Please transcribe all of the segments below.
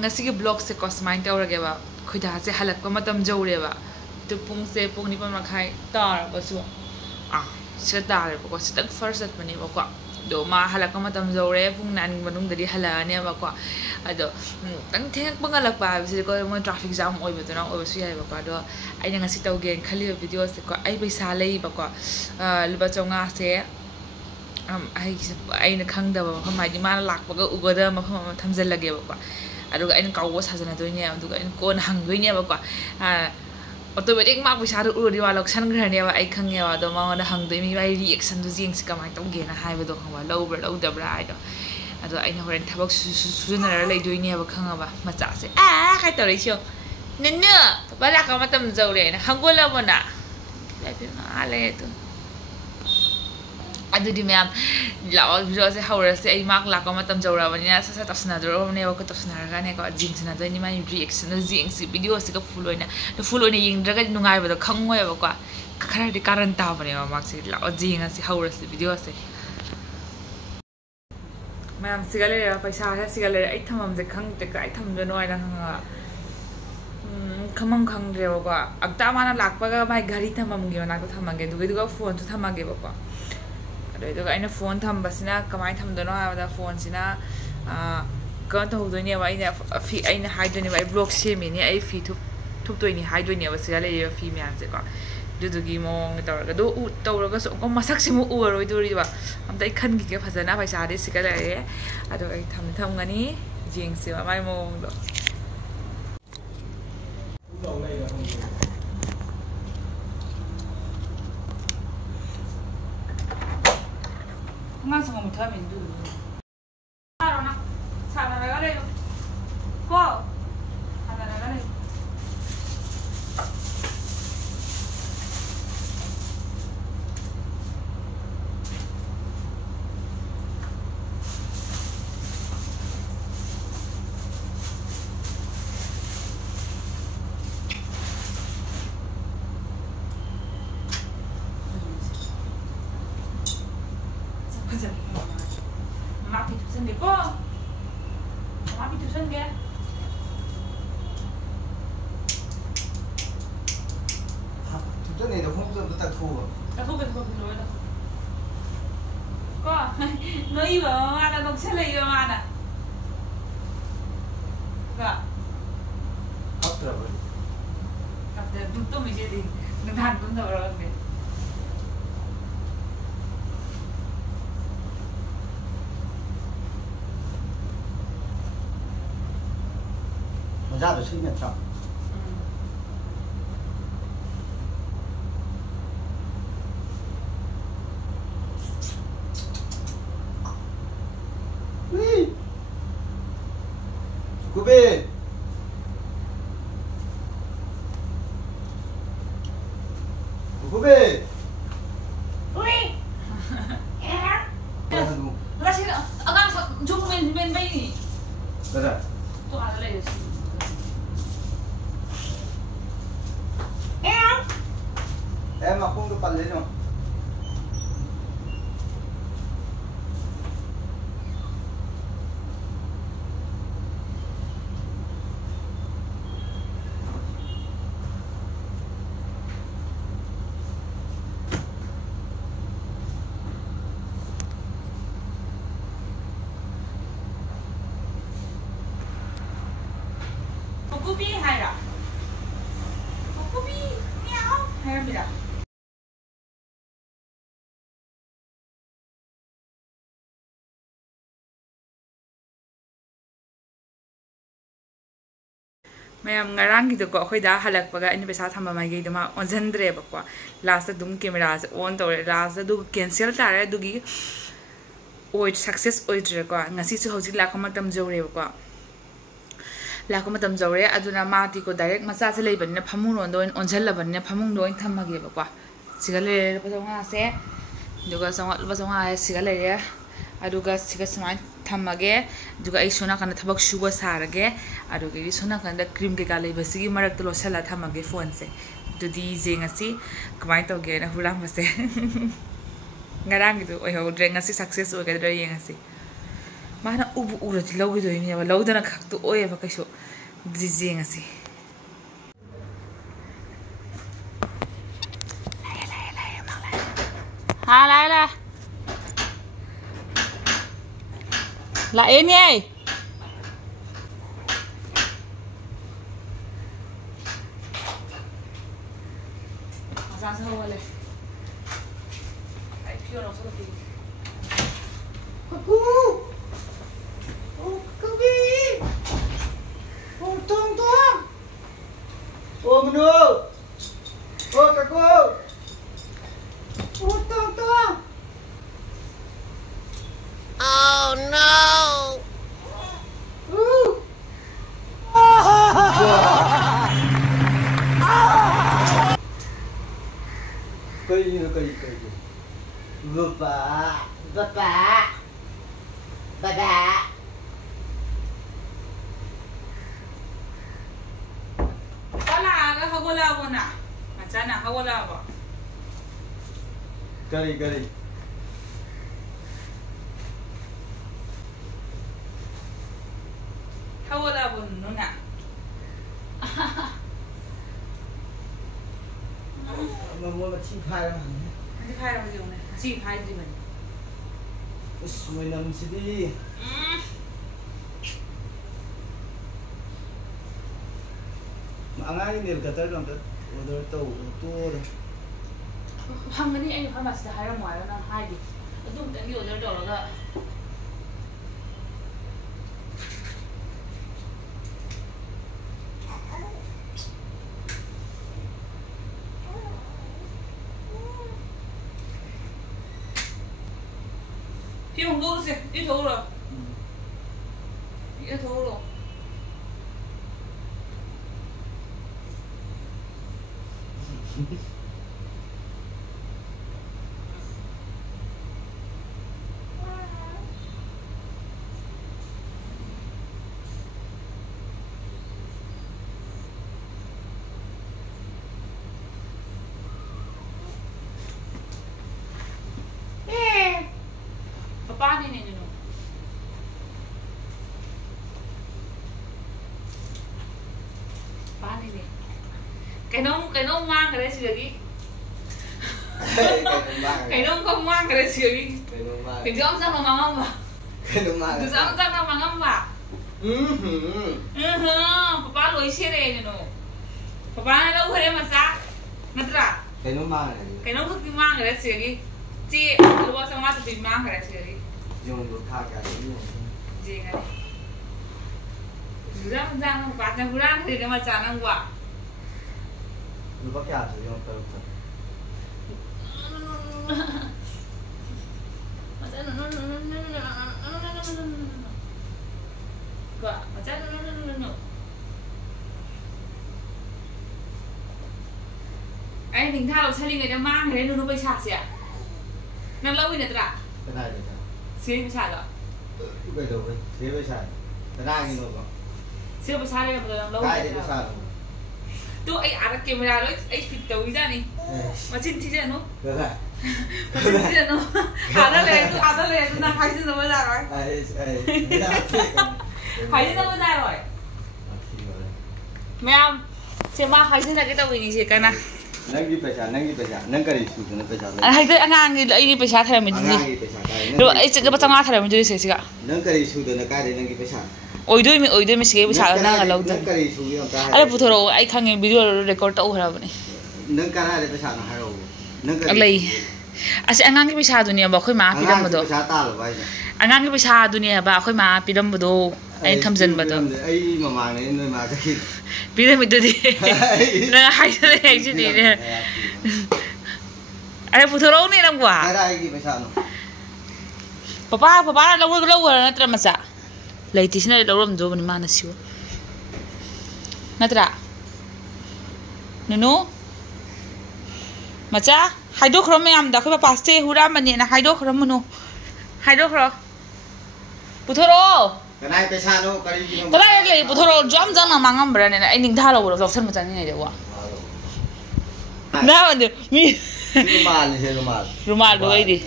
ngasi gi blog se kosmain taurage ba khoida se halak pa matam jawre ba tu pung se pung ni pa makhai tar ba su se tar ba ko sitak first at mani ba ko do ma halak pa matam jawre pung nan manung dadi hala ne ba ko ado tang theng pangalak pa se ko mo traffic jam oi ba na oi su yai ba ko do aina ngasi tawge khali video se ko ai paisa lei ba ko luba chonga se aina khangdaba mafam haidi mana lakpaga ugada mafam ama thamjallage ba ko aduga aina kawbo sajana doine aduga aina kon hangdoine ba ko automatic ma paisa ru uri wa loksan grane ba ai khangye ba do ma na hangdoi mi bai reaction du jing si kamai tawge na hai ba do khangwa lawbra lawdabra ai do ado aina horen thabak sujunara leidoine ba khanga ba macha se kai tawre sio nenne bala ka matam jawre na hangola bona lai pe ma le to adudi ma'am lao video se hawra se ai mak la ka matam jawra bani na sa tasna dro ne ba ko tasna ga ne ko jing sna do ni mai reaction no jing si video se ka full oina ying draga nungai ba do khangoi ba ko khara di karan ta bani ma mak se lao jing si hawra se video se ma'am sigale paisa ha sigale ai thamam je khang te kai tham do noi na khamang khang re ba ko agta mana lakpa ga mai gari thamam gi na ko thamage du phone tu thamage ba ko do aina phone thambasina kamai thamdono ha phone sina ka to hodoine ba ina fi aina haidone ba blog semi ni ai fi thup toini haidone ba sira le fi myan se ko dugi mong tawra do u tawra ga so ko masak simu u roi do ri ba amta I khan gi ke phajana paisa de sikala re ado ai tham ngani jing se ba mai mong do ngang sama mudah mindu. Sarana, sarana lagi lagi. Kau, sarana lagi. Mapi tu sendiri po, mapi tu sendiri. Tu tu ni dah pun tu tak tahu. Tak tahu betul betul betul. Kau, noi mana nak selai mana? Kau, Apa berapa? kata tutup macam ni, dengan tutup orang ni. Ra được sinh nhật trọng. Cô bé. Cô bé. Ui. Ra sini, agak jump main ni. Ada. Tu ada lagi. Em mà không được bật lên rồi. Kopi hay rồi. Kopi meow hay rồi bây Mayam ngarang gitu ko khoi da halak paga ini pesa thamba mai gi dama onjandre ba ko last dum camera on tore last du cancel tare du gi oi success oi dre ko ngasi chu hoji la kama tam jore ko la kama tam jore aduna mati ko direct macha se lei ban na phamung ron do onjal la ban na phamung do thamma ge ba ko sigale pa songa se duga songa ba songa sigale re aduga siga samai thamage duga ai sona kana thabak shuba sarage aduga ri sona kana cream ke kalai basigi marak to losala thamage phone se dudi jengasi kamai to ge na Huranba se ngarang gitu oi ho dre ngasi success o ge dre yengasi mana ubu urati lawgidoyni ba lawdana khaktu oye ba kaiso dijeng asi ha la la ini ai asa sa wale ai pio no solo pi Aku. Oh, kabi. Oh, tong. Oh, menu. Oh, kaku. Oh, tong. Oh no! Cây. Bapak. wala ga hawala bona macana hawala ba Kari. hawala bon nuna Mà chi phai ra. Ini phai ra gì này chi phai gì mình Us, may nam si di. Maangai ni kata lang kat order to. hangani ai pharmacy da haira moira na haidi adum tangi order tawragaพี่ผมดูสิพี่โทรเหรอพี่โทรเหรอป้านี่หนูป้านี่cái nông mang cái đấy sửa đi cái nông không mang cái đấy sửa đi cái giống răng nó mang không vào cái giống răng nó mang không vào papa lối xe này nè papa nó đâu phải mà sao nè tra Cái nó mang này. cái nông không mang cái đấy sửa đi chị lúc đó xong mà tụi mang cái đấy sửa đi Dùng được thả cả đấy luôn. gì này răng nó quạt ra răng thì nó mà chả năng quả Lu pakai apa yang tahu? quả mà chắc anh mình tha đầu xe đi người ta mang cái đấy nó bị sạt gì ạ năm lâu rồi nè ạ Cái này được. xí bị sạt rồi Bây giờ vậy, thế bây giờ. Cái này như nào? xí bị sạt đây là một lâu Cái đấy sao? tu ai ada camera lo ai fit tau ida ni macam ti je no Được rồi. macam ti je no ada le tu na hai tu no ra rồi hai tu no ra rồi mẹ em xem ba hai tu là cái tàu gì gì cái na Nang di pesa, nang kari susu na pesa. hai tu anh ăn cái ini pesa thay mình gì rồi ai cái bắt tao thay mình gì gì cả Nang kari susu na kari nang di pesa. oi đôi mình sẽ pesa nó là lâu Nang kari susu yang kari. anh phụ thuộc ai khang video record tàu hả vậy Nang kara de pesa na haro. Nang kari. lấy anh ăn cái pesa dunia bảo khơi má pidam bado Pesa ta lo bai. anh ăn cái pesa dunia bảo khơi má pidam bado anh tham dân bado Ai mà mang này nơi mà cái pidam itu di na hai tu hai chứ đi nè anh phụ thuộc này làm quả cái này cái pesa no. papa lâu rồi nó trầm masa lấy tí xin lâu rồi mình mà nó xíu nó tra nunu macha hai đứa khrom em đã khơi papa stay Huranba nhẹ là hai đứa khrom munu hai đứa khrom putoro Cái này pesa no kari gì cái này lấy putoro jam jam là mang âm bữa này anh định thao rồi lọc sân một trận này được quá nào được mi Rumal rồi đi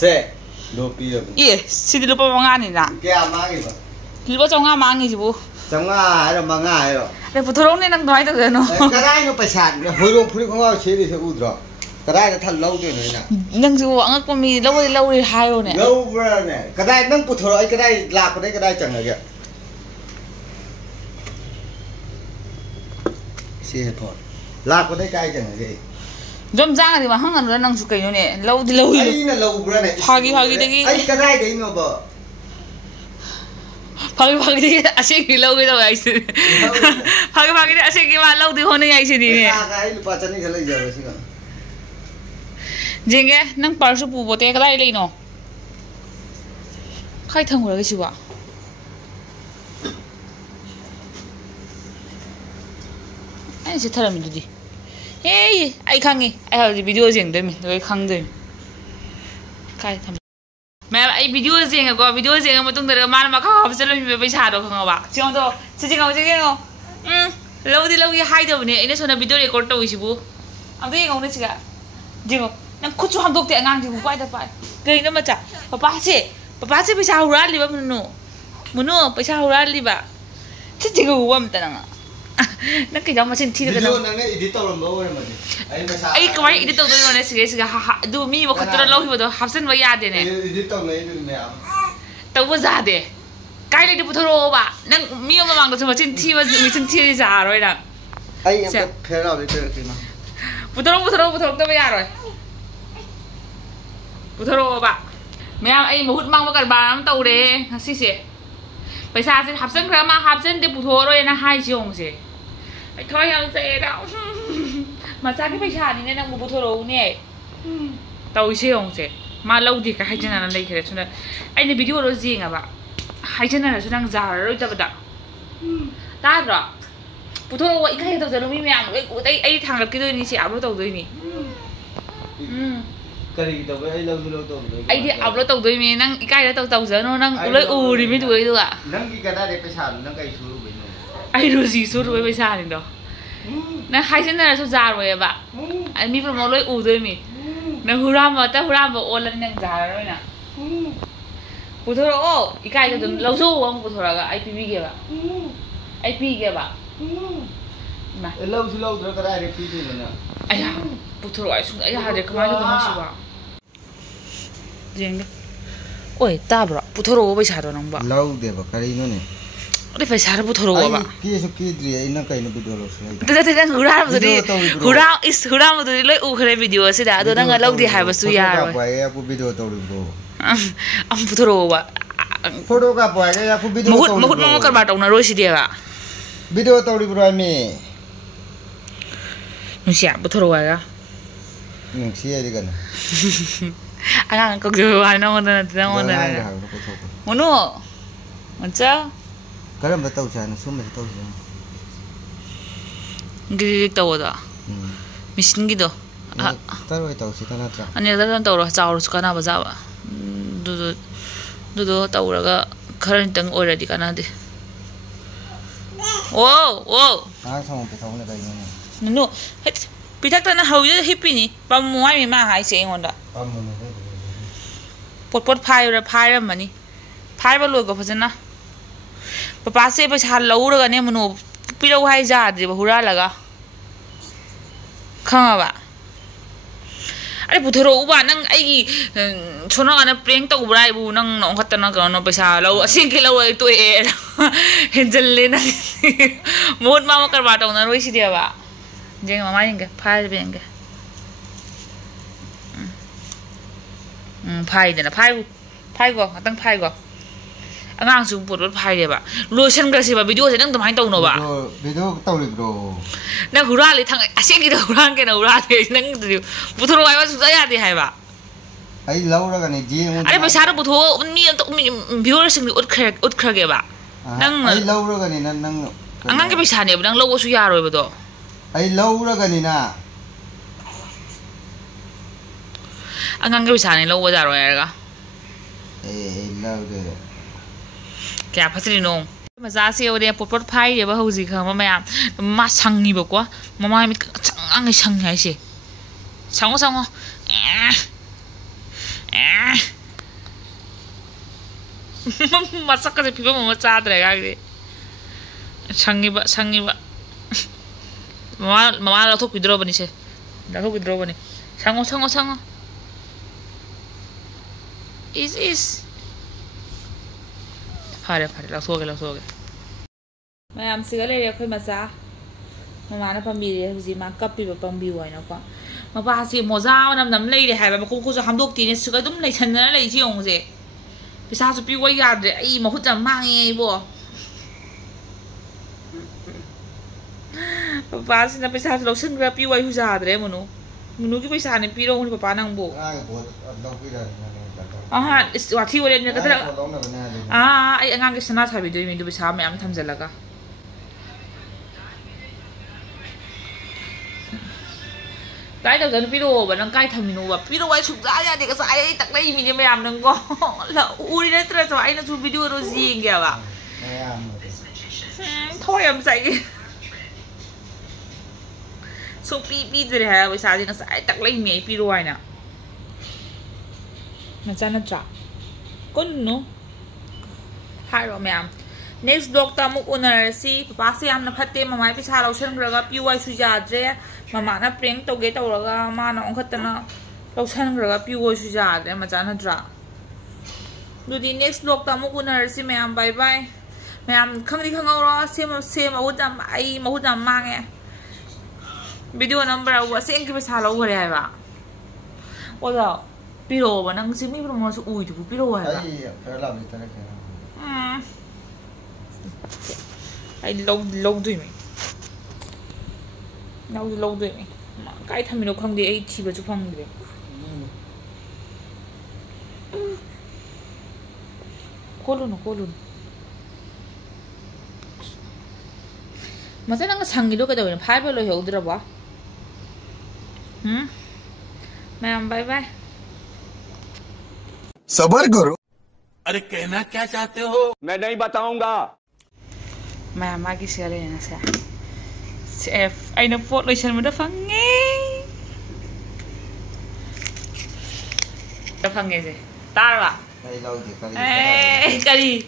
Se, lopi ya. Iya, sini lupa mangan ni nak. Kaya mangi ba? Lupa congah mangi sih bu. Congah ada manga yo. Ada putorong ni nang doai tu kan no. Kadai no pesan, hurung puri kau sini se udra. Kadai dah lau tu ni na. Nang tu angak pun mi lau ni hayo ni. Lau ber ni. Kadai nang putorong, kadai lap kadai cang lagi. Si pun. Lap kadai cang lagi. Jom jangan di mana hang nang suka yo ni. Lau di. Ai na lau ber ni. Pagi lagi. Ai kadai deh ni apa? Pagi ni asyik lau kita guys. Pagi ni asyik kita lau di hono guys ni. Ai lupa cani kalau jauh sih kan. Jengge nang parsu pu bote kadai lei no. Khai thang ura cái ba. Ai chỉ thara mình đi. Hey, ai khang ai har video jeng dai mi, loi khang dai. Khai tham. Mẹ ai video jeng ko video jeng ma tung da ma ma kha hab selo mi bai cha do khang ba. Chong do, chi jeng. Lâu đi hai đâu nè, anh ấy nói video record đâu chứ bu. Anh thấy không đấy chị ạ. Jeng nang khuất cho ham độc tệ ngang thì cũng quay được phải. Cái nó mà chả. Papa sẽ bây giờ ra đi ba munu bây giờ ra đi ba. Chứ chỉ có uống mà nang. Nang cái đó mà trên thi được cái video nang này edit tàu làm đâu rồi mà. Ai cái máy edit tàu đấy rồi này sih ha. Du mi mà khất ra lâu thì đó hấp dẫn vậy à đấy này. Edit tàu này được nè. Tàu bao giờ đấy. Cái này đi bắt thầu ba. Nang mi mà mang được trên thi mà mi trên thi ra rồi nè. Ai em phải phê nào để chơi cái nào. Bắt thầu tao bây giờ rồi. Puthoro ba. Mẹ ai Mahut mang vào cái bàn tàu đấy, xí xí. Bây giờ sẽ hấp dẫn cái mà hấp dẫn để puthoro rồi na hai chiếng xí. Thôi em sẽ đâu. Mà sao cái bây giờ này đang puthoro nè. Tàu chiếng xí. Mà lâu thì cái hai chân này lấy cái cho nên anh này video đó gì ngà ba. Hai chân này là đang già rồi ta bắt. Ta rồi. Puthoro vậy cái tàu giờ nó mi mẹ ấy thằng là cái đôi này sẽ áo tàu đôi này. Cái tàu với lâu tàu. Ai đi upload tàu đôi mình năng cái đó tàu giờ nó năng lấy u đi mới đuổi được à? Năng cái đó để phải sàn năng cái số rồi. Ai rồi gì số rồi phải sàn đó? Năng hai chân này là số già rồi bà. Anh mi phải mua lấy u đôi mình. Năng Huranba ôn lên năng già rồi nè. Puthoro cái đó lâu số không Puthoro cái IP kia bà. IP kia bà. Mà lâu rồi cái đó để pi đi nữa. Ai à Puthoro ai xuống ai à để cái máy đó nó xíu à. Jeng oi ta bro puthoro bai sa do nang ba lâu de ba kari no ne oi bai sa puthoro ba ki so ki dri ina kai no video lo sai te nang hura mo de loi u khare video se da do nang lau di hai ba su ya ro ba ya pu video to ru am puthoro ba photo ka ba ya pu video to Mahut mo kar ba tong na ro si dia ba video to ru bro me nu sia puthoro ga nu sia di kan anh có kêu anh nó nè Munu 맞아 cái làm tàu chả nó xuống mà tàu chả cái tàu đó 미신 기도 따로 tàu chỉ tao chả 아니 나는 tàu rồi chào rồi cái nào giờ 두두 tàu 그런 등 already 가나 돼 오 아 xong phải thấu này cái này Nunu 비탁다는 하우지 히피니 밤 모아미 마 하이세 온다 pot phai ra mani phai ba loi ko phajana papa se ba cha lau ra ne mano pirau hai ja de ba hura laga khanga ba are puthoro ba nang ai chona ana prank to brai bu nang nong khatana ka no paisa lau asin ke lau ai to e henjal le na Mahut ma kar ba to na roi si dia ba jeng mama jeng ke phai ben ke phai de na phai go tang phai go angang su put phai de ba lotion ga si ba video se nang tamai tau no ba video tau le bro na hura le thang aseng ki hura ke na hura de nang puthoro ai ba su ya de hai ba ai lau ra ga ne ji are ba sa ro putho mi to viewer sing ut khra ge ba nang ai lau ra ga ne nang angang ke paisa ne ba nang lo su ya roi ba do ai lau ra ga ni na angang ke paisa ne lo ba ja roi ga lau de kya phasri no ma za se ode pot phai de ba hoji kha ma mayam ma sangi ba kwa mama mi chang ang sang hai se sango Masak kasi pipa mo matsada gagdi. Sangiba. Mama latok withdraw ba ni siya? Latok withdraw ba ni? Sango. Is. Pare, latok. Mayam sigale ya koi masa. Mama na pamili huzi ma kapi ba pambi wa na kwa. Mapa si moza nam lei de hai ba ko ko so hamdok ti ne suga dum lei chan na lei ji ong je. Bisa su pi wa ya de ai Mahut jam mang ye bo. Papa si na bisa lo sin ra pi wa hu za de munu. Munu ki bisa ne pi ro ni papa nang bo. Aha, is wa thi wa ne ka tra. Ai angang ke sana thabi do mi do bisa me am tham jalaga. Cái đầu giờ nó video và nó cay thầm mình và video ấy sụp ra thì cái sai ấy tặng đây mình đi làm đừng có là ui đấy tôi cho anh nó chụp video đâu gì kìa bà thôi em dậy số pi rồi hả bây giờ thì nó sai tặng đây mình video ấy nè nó ra nó trả con nó hai rồi mẹ next vlog ta muk unar si papa si am na phatte mamai pisa lotion raga piwai suja dre mama na prank to ge to raga ma na ong khatana lotion raga piwai suja dre ma jana dra dudi next vlog ta muk unar si ma'am bye bye ma'am khangdi khangau ro sem Mahut ai Mahut mang e video number wa sen ki pisa lo gre ai ba oda piro ba nang simi pro mo su ui tu piro ai ba ai phải làm gì thế này ai lâu rồi mày lâu rồi mày mà cái thằng mình nó không đi ai chỉ vào chỗ phòng rồi cô luôn mà sao nó sang cái đâu phải bao lâu hiểu được ba mẹ bye bye सबर करो अरे कहना क्या चाहते हो मैं नहीं बताऊंगा Mày mai cái xe này nè xe anh nó phốt lấy chân mà nó phăng nghe gì ta rồi à đây lâu thì cái gì